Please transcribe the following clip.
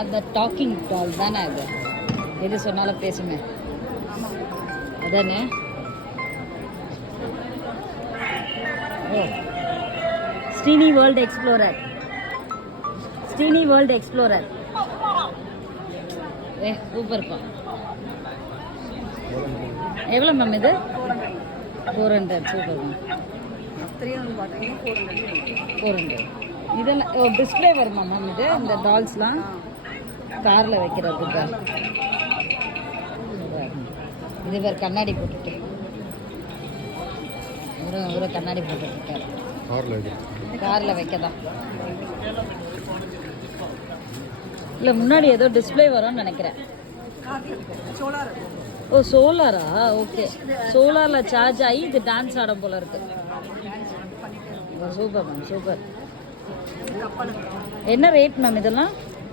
அந்த டாக்கிங் டால் தானே அது, எது சொன்னாலும் பேசுமே அதானே. ஓ Srini world explorer, Srini world explorer. சூப்பர்ப்பா. எவ்வளோ மேம் இது? 400. Super ma'am. 400. இதெல்லாம் டிஸ்பிளே வருமா மேம் இது? இந்த டால்ஸ்லாம் காரில் வைக்கிறதுக்கு. இது வேறு கண்ணாடி போட்டுட்டு ஒரு கண்ணாடி போட்டுருக்காரு காரில் வைக்கதான். இல்லை முன்னாடி ஏதோ டிஸ்பிளே வரும்னு நினைக்கிறேன். ஓ சோலாரா? ஓகே, சோலாரில் சார்ஜ் ஆகி இது டான்ஸ் ஆடும் போல இருக்கு. Super ma'am, super. என்ன ரேட் மேம் இதெல்லாம்?